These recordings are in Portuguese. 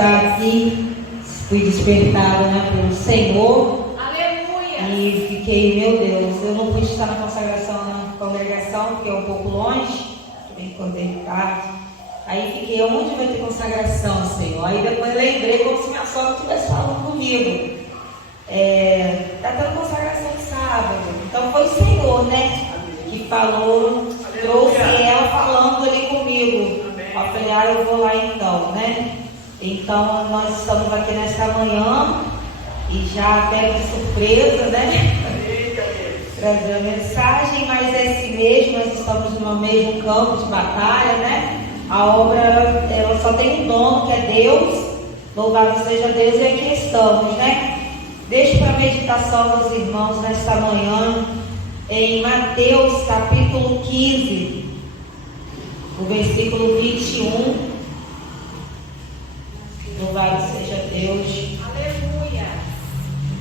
estar aqui, fui despertado, né, pelo Senhor. Aleluia! E fiquei, meu Deus, eu não pude estar na consagração, na congregação, porque é um pouco longe, bem acordei tarde. Aí fiquei, onde vai ter consagração, Senhor? Aí depois lembrei como se minha sogra estivesse falando comigo. Está tendo consagração sábado. Então foi o Senhor, né, que falou, trouxe ela falando ali comigo. Eu falei, eu vou lá então, né? Então nós estamos aqui nesta manhã e já pego de surpresa, né? Trazer a mensagem, mas esse mês nós estamos no mesmo campo de batalha, né? A obra ela só tem um dono, que é Deus. Louvado seja Deus, e aqui estamos, né? Deixo para meditação dos irmãos nesta manhã em Mateus capítulo 15, o versículo 21. Louvado seja Deus. Aleluia!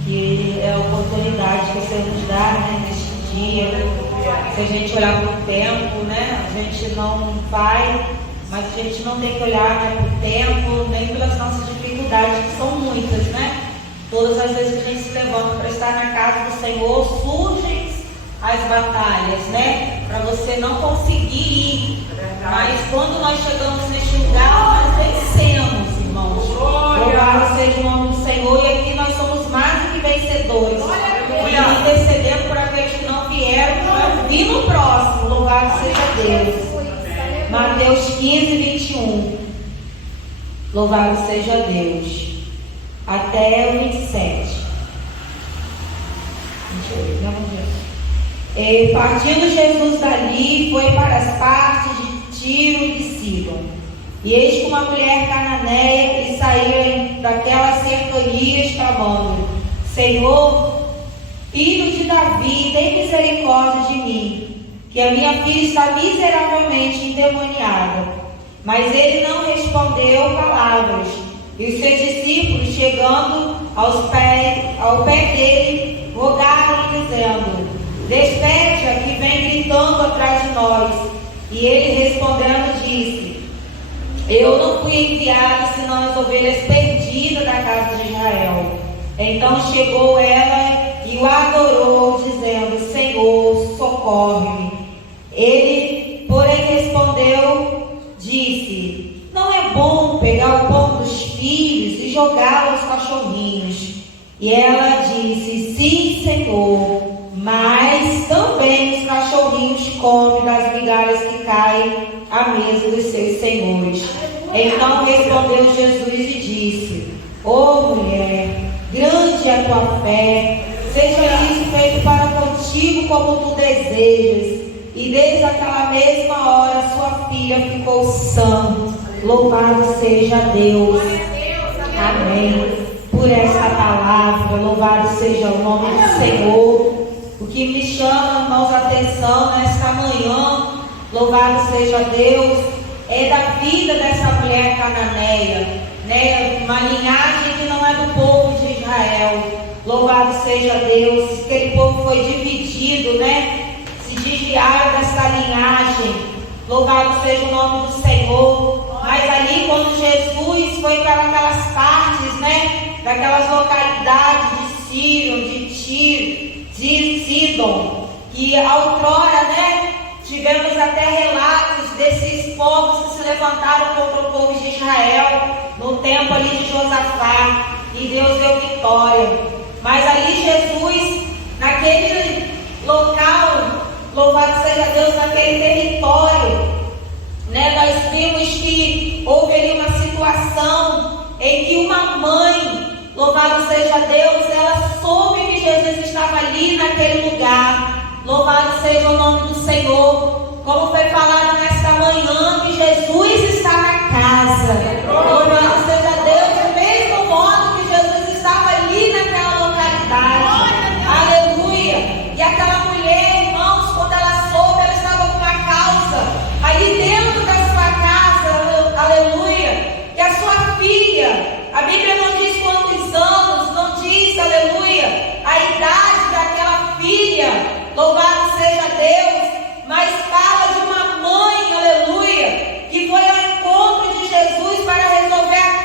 Que é a oportunidade que o Senhor nos dá, né, neste dia. Se a gente olhar para o tempo, né, a gente não vai, mas a gente não tem que olhar, né, para o tempo, nem pelas nossas dificuldades, que são muitas, né? Todas as vezes que a gente se levanta para estar na casa do Senhor, surgem as batalhas, né? Para você não conseguir ir. Mas quando nós chegamos neste lugar, nós vencemos, irmãos. Louvado seja o nome do Senhor. E aqui nós somos mais do que vencedores. E intercedendo por aqueles que não vieram, para vir no próximo. Louvado seja Deus. Mateus 15, 21. Louvado seja Deus. Até o 27. 28, não, vamos ver. Partindo Jesus dali, foi para as partes de Tiro e de Sidom. E eis que uma mulher cananeia lhe saía daquelas cercanias, clamando: Senhor, filho de Davi, tem misericórdia de mim, que a minha filha está miseravelmente endemoniada. Mas ele não respondeu palavras. E os seus discípulos, chegando ao pé dele, rogaram-lhe, dizendo: Despede-a, que vem gritando atrás de nós. E ele respondendo disse: Eu não fui enviado senão as ovelhas perdidas da casa de Israel. Então chegou ela e o adorou, dizendo: Senhor, socorre-me. Ele, porém, respondeu, disse: Não é bom pegar o pão dos filhos e jogá-lo aos cachorrinhos. E ela disse: Sim, Senhor, mas também os cachorrinhos comem das migalhas que caem à mesa dos seus senhores. Então respondeu Jesus e disse: Ó mulher, grande é a tua fé, seja isso feito para contigo como tu desejas. E desde aquela mesma hora sua filha ficou sã. Louvado seja Deus. Amém. Por essa palavra, louvado seja o nome do Senhor. O que me chama, irmãos, a atenção nesta manhã, louvado seja Deus, é da vida dessa mulher cananeia, né? Uma linhagem que não é do povo de Israel. Louvado seja Deus. Aquele povo foi dividido, né? Se desviaram dessa linhagem. Louvado seja o nome do Senhor. Mas ali, quando Jesus foi para aquelas partes, né, daquelas localidades de Sírio, de Tiro, de Sidom, que outrora, né, tivemos até relatos desses povos que se levantaram contra o povo de Israel no tempo ali de Josafá, e Deus deu vitória. Mas ali Jesus, naquele local, louvado seja Deus, naquele território, né, nós vimos que houve ali uma situação em que uma mãe, louvado seja Deus, ela soube que Jesus estava ali naquele lugar. Louvado seja o nome do Senhor. Como foi falado nesta manhã, que Jesus está na casa. Louvado seja Deus, do mesmo modo que Jesus estava ali naquela localidade. Aleluia. E aquela mulher, irmãos, quando ela soube, ela estava com uma causa ali dentro da sua casa. Aleluia. Que a sua filha, a Bíblia não diz quantos anos, não diz, aleluia, a idade daquela filha. Louvado seja Deus. Mas fala de uma mãe, aleluia, que foi ao encontro de Jesus para resolver a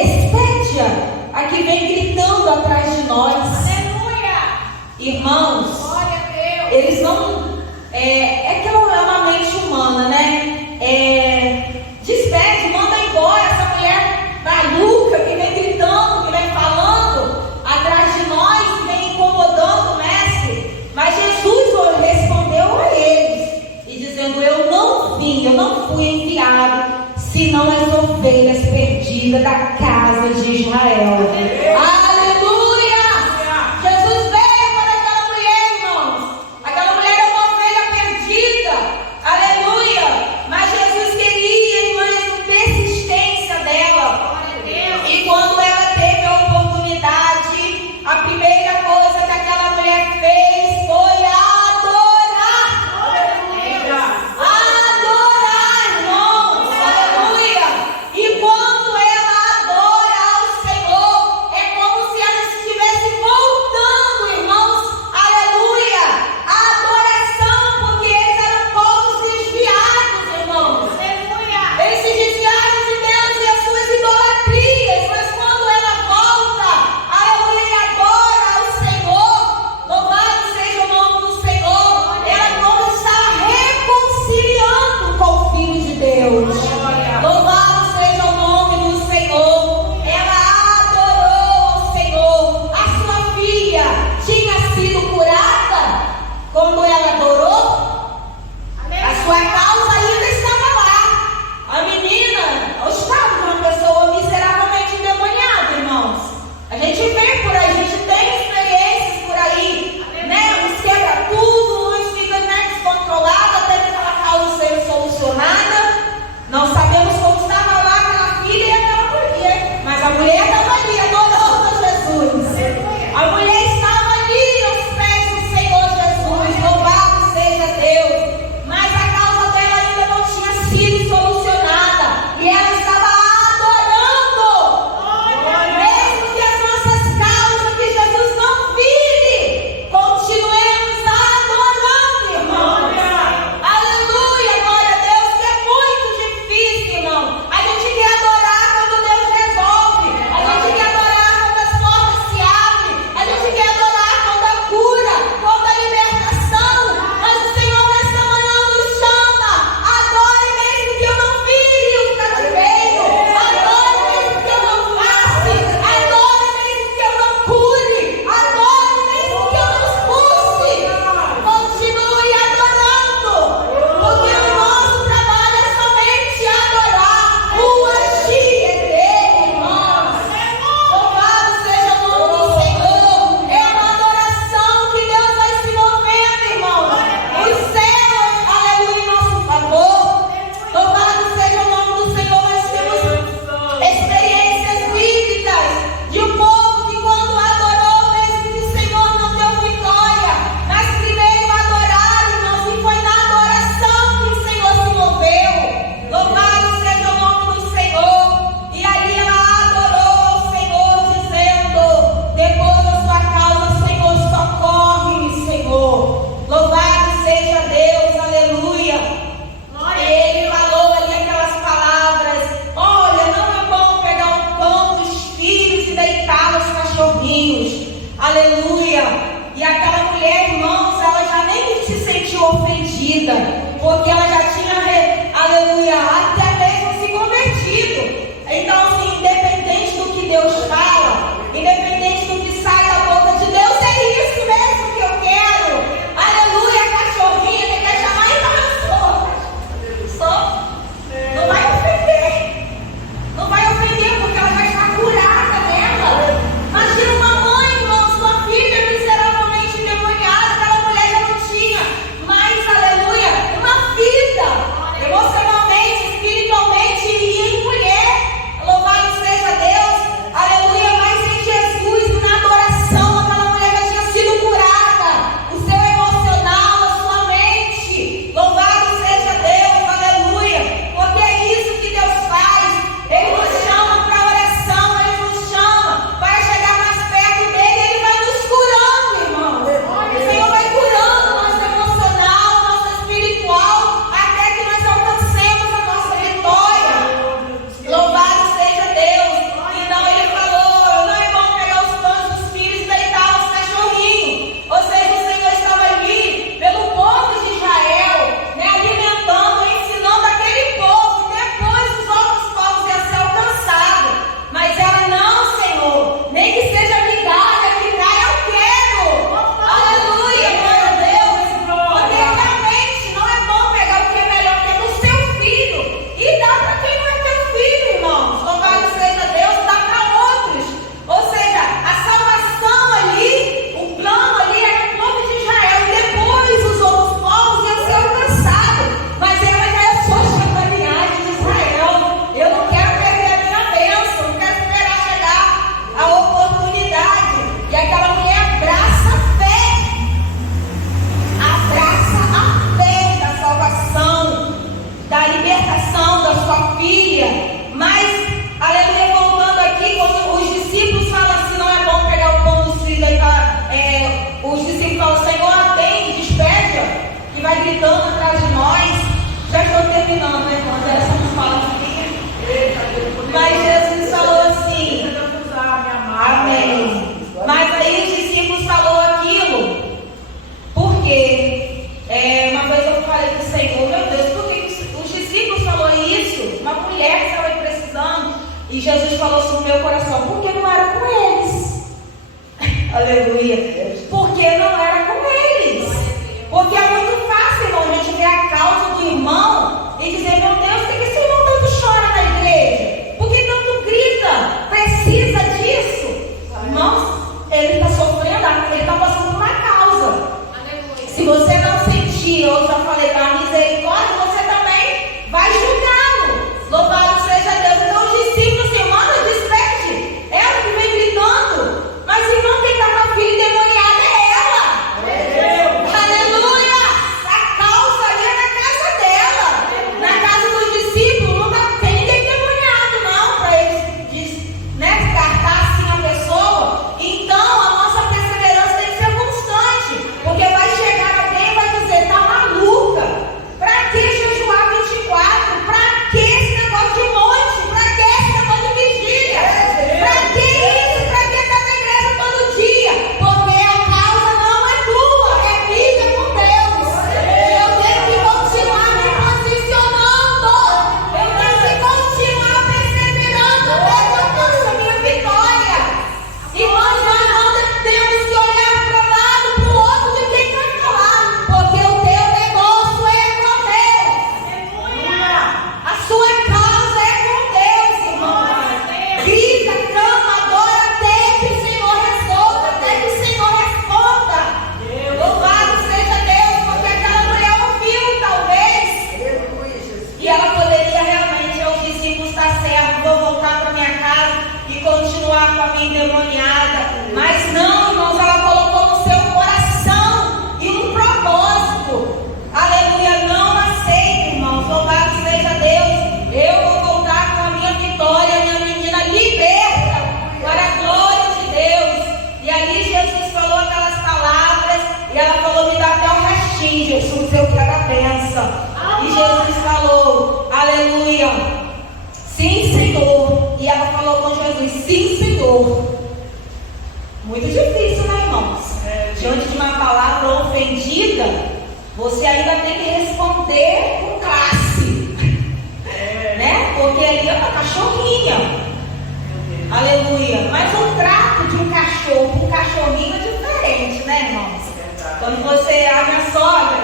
despede-a, a que vem gritando atrás de nós. Aleluia! Irmãos, Glória a Deus! eles não... É que é uma mente humana, né? Despede, manda embora essa mulher maluca que vem gritando, que vem falando atrás de nós, que vem incomodando o mestre. Mas Jesus respondeu a eles e dizendo: eu não fui enviado senão as ovelhas perdidas da casa de Israel. Aleluia! Jesus veio para aquela mulher, irmãos. Aquela mulher é uma ovelha perdida. Aleluia! Mas Jesus queria, irmãs, a persistência dela. E quando ela teve a oportunidade, a primeira coisa que aquela mulher fez foi adorar. Adorar, irmãos. Aleluia! E quando ela adora ao Senhor, é como se ela estivesse voltando, irmãos. Aleluia! A adoração, porque eles eram povos desviados, irmãos. Eles se desviaram de Deus e as suas idolatrias, mas quando ela volta, aleluia, e adora ao Senhor, louvado seja o nome do Senhor, ela como está reconciliando com o Filho de Deus. Louvado seja o nome do Senhor. Ela adorou ao Senhor. A sua filha tinha sido curada quando ela adorou. A sua causa ainda estava lá. A menina, o estado de uma pessoa miseravelmente endemoniada, irmãos. A gente vê por aí, a gente tem experiências por aí, né? Uns quebra tudo, uns fica, né, descontrolado até que aquela causa seja solucionada. Não sabemos como estava lá aquela filha e aquela mulher, mas a mulher estava ali adorando a Jesus. A mulher estava ali aos pés do Senhor Jesus. Louvado seja Deus. Mas a causa dela ainda não tinha sido solucionada e ela estava adorando. Mesmo que as nossas causas, que Jesus não vire, continuemos adorando, irmãos. Aleluia, glória a Deus, que é muito difícil, irmão. A gente quer adorar quando Deus resolve. A gente quer adorar quando as portas se abrem. A gente quer adorar quando a cura, quando a libertação. Mas o Senhor nesta manhã nos chama. Adore mesmo que eu não vire o cativeiro. Adore mesmo que eu não faça. Adore mesmo que eu não cure. Adore mesmo que eu não expulse. Continue adorando. Porque o nosso trabalho é somente adorar. O agir é dele, irmãos. Louvado seja o nome do Senhor. É uma adoração que Deus vai se movendo, irmãos. Os céus, aleluia, em nosso favor. Louvado seja o nome do Senhor. Nós temos experiências vívidas de um povo que quando adorou, mesmo que o Senhor não deu vitória, mas primeiro adoraram, irmãos, e foi na adoração que o Senhor se moveu. Louvado seja o nome do Senhor. E ali ela adorou ao Senhor, dizendo: depois da sua causa, Senhor, socorre-me, Senhor. Louvado seja Deus, aleluia. E ele falou ali aquelas palavras: olha, não é bom pegar o pão dos filhos e deitar os cachorrinhos. Aleluia. E aquela mulher, irmãos, ela já nem se sentiu ofendida, porque ela já tinha, aleluia, até mesmo se convertido. Então, assim, independente do que Deus fala, independente do que sai da boca de Deus, é isso mesmo que eu quero. Aleluia, cachorrinha, que quer chamar e só. Não vai ofender. Não vai ofender porque ela já está curada dela. Imagina uma mãe, irmão, sua filha miseravelmente endemoniada, aquela mulher já não tinha mais, aleluia, uma vida emocionalmente, espiritualmente e em mulher. Louvado terminando, né, irmãos? Era só uns falas. Mas Jesus falou assim, amém. Mas aí os discípulos falou aquilo, porque uma vez eu falei para o Senhor, meu Deus, por que os discípulos falou isso? Uma mulher que estava precisando, e Jesus falou assim no meu coração, porque não era com eles. Aleluia. Porque não era com eles. Porque é muito fácil, irmão, a gente ver a causa do irmão e dizer, meu Deus, por que esse irmão tanto chora na igreja? Por que tanto grita? Precisa disso? Irmãos, ele está sofrendo, ele está passando por uma causa. Se você não sentir, eu já falei, da misericórdia, você também vai julgá-lo. Louvado seja Deus. Então os discípulos assim, manda, despede. Ela que vem gritando. Mas irmão, quem está com a filha endemoniada é ela. Aleluia! A causa ali é na casa dela. Na casa dos discípulos não tem ninguém endemoniado, não, para eles descartar assim a pessoa. Então a nossa perseverança tem que ser constante. Porque vai chegar alguém e vai dizer, tá maluca? Pra que jejuar 24? Pra que esse negócio de monte? Pra que esse negócio de vigília? Pra que isso? Pra que estar na igreja todo dia? Porque a causa não é tua, é minha com Deus. Eu tenho que continuar me posicionando. Eu tenho que continuar perseverando até que eu alcance a minha vitória. E nós não temos que olhar para um lado, para o outro de quem vai falar. Porque o teu negócio é com Deus. A sua causa é com Deus, irmão. Grita, clama, adora até que o Senhor resolva, até que o Senhor responda. Louvado seja Deus, porque aquela mulher ouviu, talvez. E ela poderia realmente, os discípulos, estar certo, vou voltar para minha casa e continuar com a minha endemoniada. Mas não, irmãos, ela colocou no seu coração e um propósito. Aleluia, não aceito, irmãos. Louvado seja Deus. Eu vou voltar com a minha vitória, minha menina liberta, para a glória de Deus. E ali Jesus falou aquelas palavras, e ela falou, me dá até o restinho, Jesus, eu quero a bênção. E Jesus falou, aleluia, sim, Senhor. E ela falou com Jesus, sim, Senhor. Muito difícil, né, irmãos? Diante de uma palavra ofendida, você ainda tem que responder com classe, né? Porque ali é uma cachorrinha. Aleluia. Mas o trato de um cachorro com um cachorrinho é diferente, né, irmãos? Quando você abre a sogra,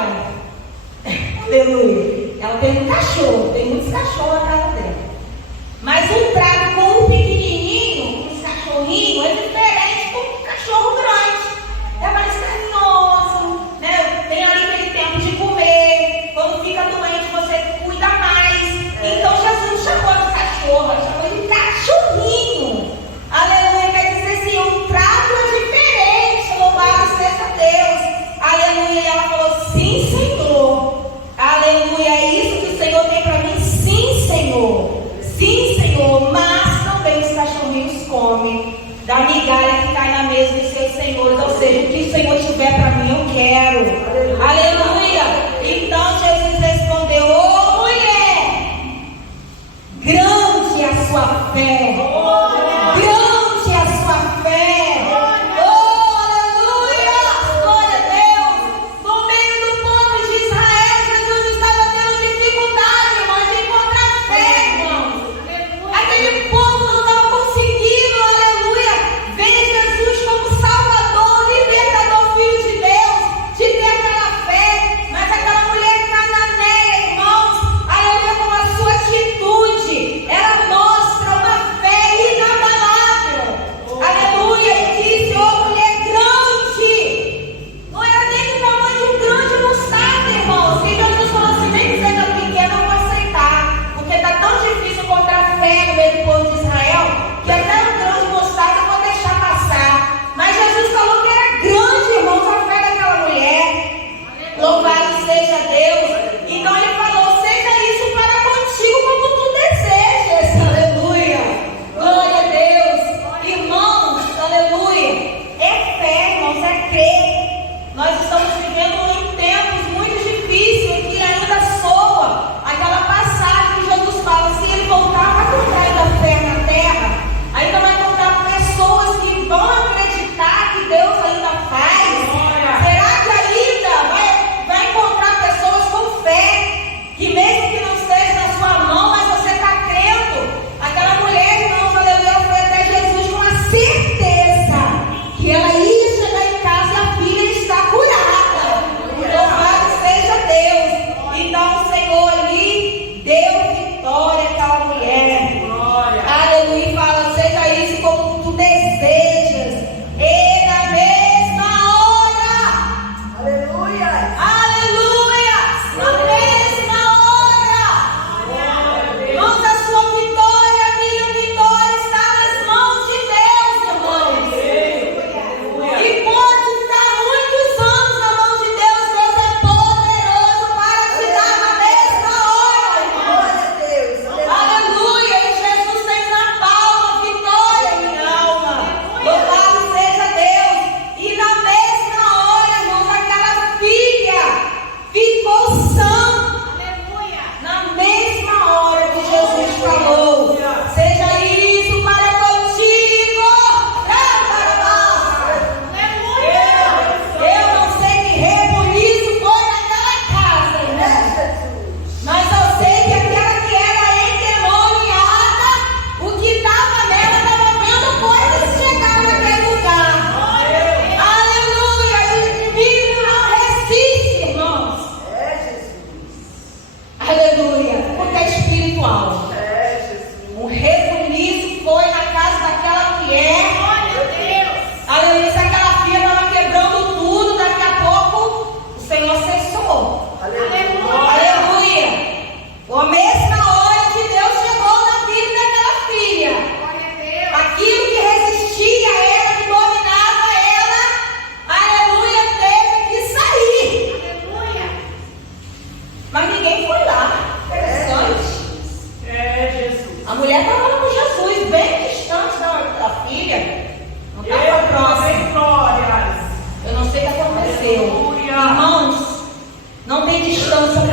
aleluia, ela tem um cachorro, tem muitos cachorros na casa dela. Mas o trato com um pequenininho, com os cachorrinhos, é diferente com um cachorro grande. É mais carinhoso, né? Tem ali aquele tempo de comer. Quando fica doente, você cuida mais. Então Jesus chamou de cachorro, chamou de cachorrinho. Aleluia, quer dizer assim, o trato é diferente. Louvado seja Deus. Aleluia, e ela falou, sim, Senhor. Aleluia, é isso que o Senhor tem para mim? Sim, Senhor. Sim, Senhor, mas também os cachorrinhos comem da migalha que cai na mesa dos seus senhores. Ou seja, o que o Senhor tiver para mim, eu quero. Aleluia. Então Jesus respondeu, ô mulher, grande é a sua fé. Grande é a sua fé. Oh, aleluia. Glória a Deus. No meio do povo de Israel, Jesus estava tendo dificuldade, irmãos, de encontrar fé, irmãos. Aquele povo não estava conseguindo, aleluia, ver Jesus como Salvador, libertador, Filho de Deus.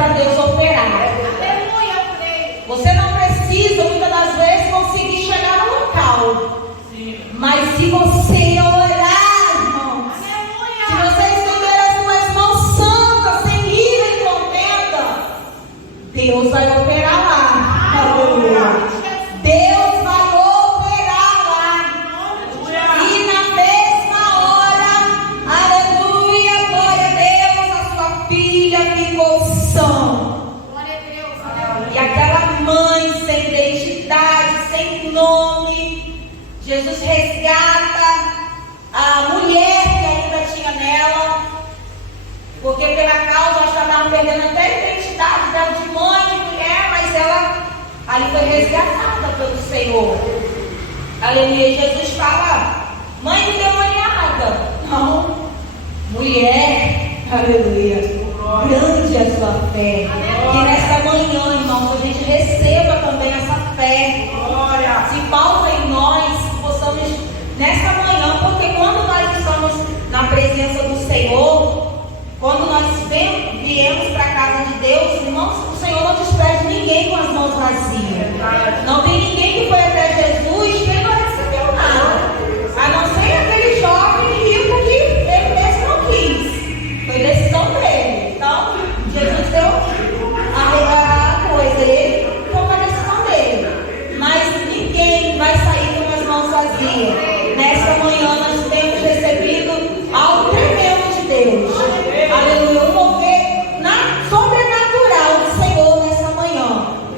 para Deus operar. Aleluia, eu creio. Você não precisa, muitas das vezes, conseguir chegar no local. Mas se você orar, irmãos, se você estender as suas mãos santas, sem ira e contenda, Deus vai operar lá. Aleluia. Deus vai operar lá. E na mesma hora, aleluia, glória a Deus, a sua filha ficou sã. Glória a Deus, aleluia. E aquela mãe sem identidade, sem nome, Jesus resgata a mulher que ainda tinha nela, porque pela causa ela estava perdendo até a identidade dela de mãe, de mulher, mas ela ali foi resgatada pelo Senhor. Aleluia. E Jesus fala, mãe endemoniada. Não, mulher, aleluia. Grande é a sua fé. Que nesta manhã, irmãos, a gente receba também essa fé. Se falta em nós, que possamos nesta manhã, porque quando nós estamos na presença do Senhor, quando nós viemos para a casa de Deus, irmãos, o Senhor não despede ninguém com as mãos vazias. Não tem ninguém que foi até Jesus que não recebeu nada, a não ser aquele jovem rico que ele mesmo não quis. Foi decisão dele. Então, Jesus deu a coisa, ele tomou a decisão dele. Mas ninguém vai sair com as mãos vazias. Nesta manhã nós temos recebido algo tremendo de Deus. Aleluia. Um mover sobrenatural do Senhor nessa manhã.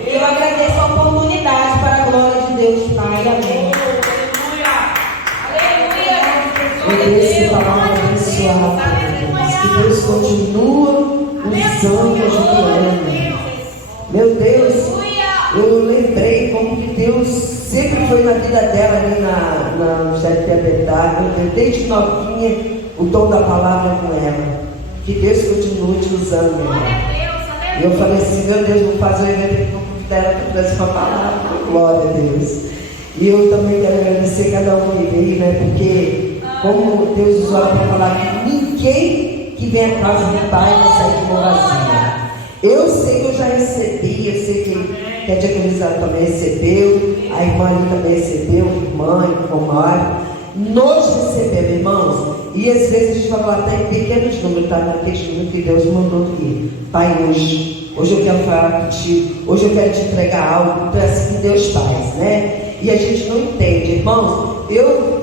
Eu agradeço a oportunidade para a glória de Deus, Pai. Amém. Aleluia. Essa palavra abençoada. Que Deus continua usando a Juliana. Meu Deus, eu lembrei como que Deus sempre foi na vida dela ali na Ministério Interpretável. Desde novinha, o dom da palavra com ela. Que Deus continue te usando, meu irmão. E eu falei assim, meu Deus, vou fazer um evento que vou convidar ela para trazer uma palavra. Glória a Deus. E eu também quero agradecer cada um que veio, né? Porque como Deus usou ela para falar que ninguém que vem à casa do Pai vai sair de mão vazia. Eu sei que eu já recebi, eu sei que a diaconisa também recebeu, a irmã ali também recebeu, irmã, Mário. Nós recebemos, irmãos, e às vezes a gente vai falar até em pequenos números, tá? Naqueles números que Deus mandou aqui. Pai, hoje eu quero falar contigo, hoje eu quero te entregar algo, então é assim que Deus faz, né? E a gente não entende, irmãos.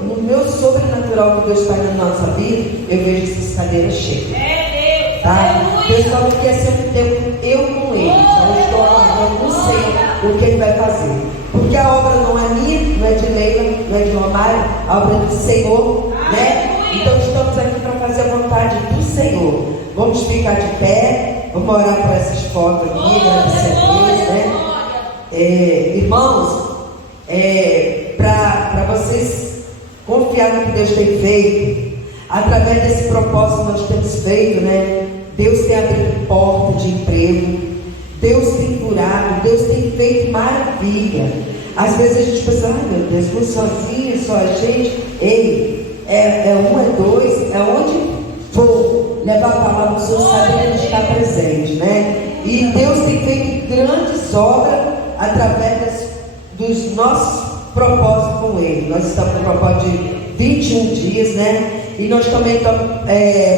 No meu sobrenatural que Deus faz na nossa vida, eu vejo essas cadeiras cheias. Tá? Deus só não quer sempre ter eu com Ele. Então eu estou aguardando no Senhor o que Ele vai fazer. Porque a obra não é minha, não é de Leila, não é de Romário, a obra é do Senhor, né? Então estamos aqui para fazer a vontade do Senhor. Vamos ficar de pé, vamos orar por essas fotos aqui, agradecer a Deus, né? Irmãos, para vocês confiarem no que Deus tem feito, através desse propósito que nós temos feito, né? Deus tem abrido porta de emprego, Deus tem curado, Deus tem feito maravilha. Às vezes a gente pensa, ai meu Deus, vou sozinha, só a gente. Ei, é um, é dois, é onde for levar a palavra do Senhor, sabe que Ele está presente, né? E Deus tem feito grandes obras através dos nossos propósitos com Ele. Nós estamos com o propósito de 21 dias, né? E nós também estamos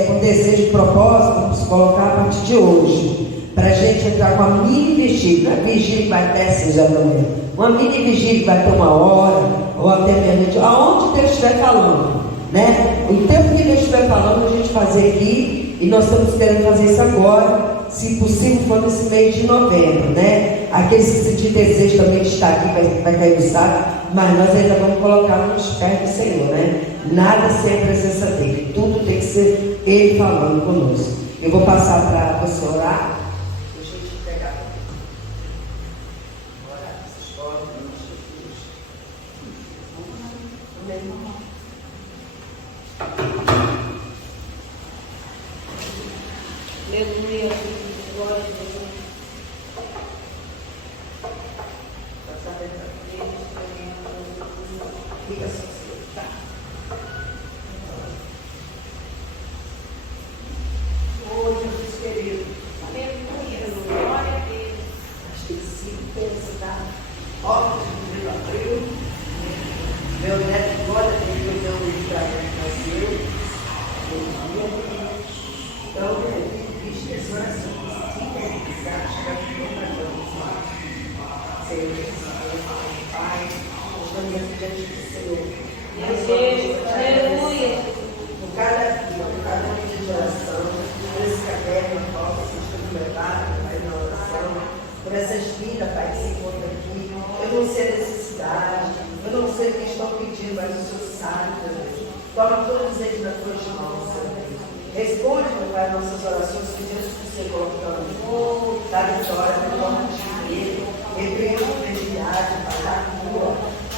com desejo de propósito, vamos colocar a partir de hoje, para a gente entrar com uma mini vigília. Não é vigília que vai até 6 horas da manhã, uma mini vigília que vai ter 1 hora, ou até meia-noite, aonde Deus estiver falando, né? O tempo que Deus estiver falando, a gente fazer aqui, e nós estamos querendo fazer isso agora, se possível for nesse mês de novembro, né? Aqueles que sentir desejo também de estar aqui vai cair no saco, mas nós ainda vamos colocar nos pés do Senhor, né? Nada sem a presença dele, tudo tem que ser Ele falando conosco. Eu vou passar para você orar. Deixa eu te pegar. Orar essas fotos, em nome de Jesus. Amém. Aleluia, glória a Deus. Fica assim, tá? Oh, Jesus querido. Aleluia. pedir as orações. Fica aí, chega para Senhor Jesus, Pai, estamos diante do Senhor. Meu Deus, aleluia. Por cada dia de oração, por esse caderno, Pai, que estamos levados, Pai, na oração, por essas vidas, Pai, que se encontram aqui. Eu não sei a necessidade, eu não sei o que estão pedindo, mas o Senhor sabe, meu Deus. Toma todos eles nas tuas mãos, Senhor Deus. Responde, meu Pai, nossas orações que Deus que você colocando. Da vitória, da forma de dinheiro, repreenda a enfermidade, Pai, da cura.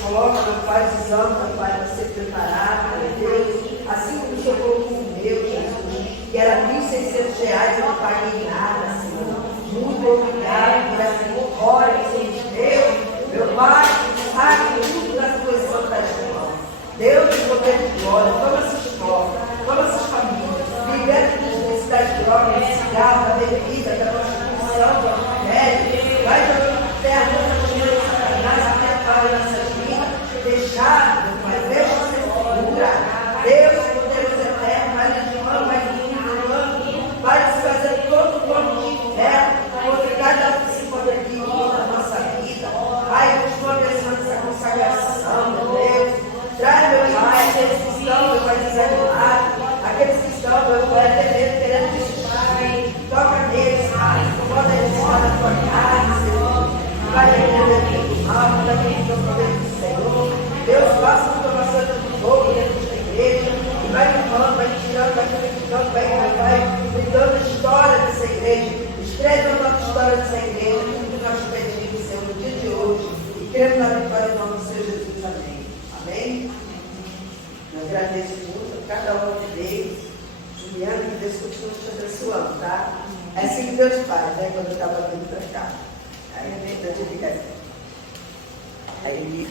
Coloca, meu Pai, os exames, meu Pai, para ser preparado, meu Deus. Assim como o Senhor colocou o meu, Jesus, que era R$1.600, eu não paguei nada, Senhor. Muito obrigado por essa vitória, Senhor Deus. Meu Pai, sabe tudo das tuas santas mãos. Deus, de poder de glória, toma essas escolas, toma essas famílias, liberta das necessidades de drogas, de cigarro, da bebida, da prostituição, do adultério. Vai jogando terra, toda a comida de Satanás, até para nessas vidas, deixado, meu Pai, deixa ser segura. Deus, poderoso eterno, vai legitimando, vai limpando, vai desfazendo todo o plano de inferno, contra cada um que se encontra aqui na nossa vida. Vai, continua abençoando essa consagração, meu Deus. Traz, meu Pai, aqueles que estão, meu Pai, desanimados, aqueles que estão, meu Pai, querendo desistir. Toca neles, Pai, incomoda eles estar na tua casa, Senhor. Vai entender o mal, vai entender o poder do Senhor. Deus, faça uma formação de fogo dentro desta igreja, e vai limpando, vai tirando, vai purificando, vai mudando a história dessa igreja. Escreve a nova história dessa igreja, tudo que nós pedimos, Senhor, no dia de hoje, e cremos na vitória em nome do Senhor Jesus. Amém. Amém? Eu agradeço muito a cada um de vocês. Juliana, que Deus continue te abençoando, tá? É assim que Deus faz, né? Quando eu estava vindo para cá. Aí a gente fica assim. Aí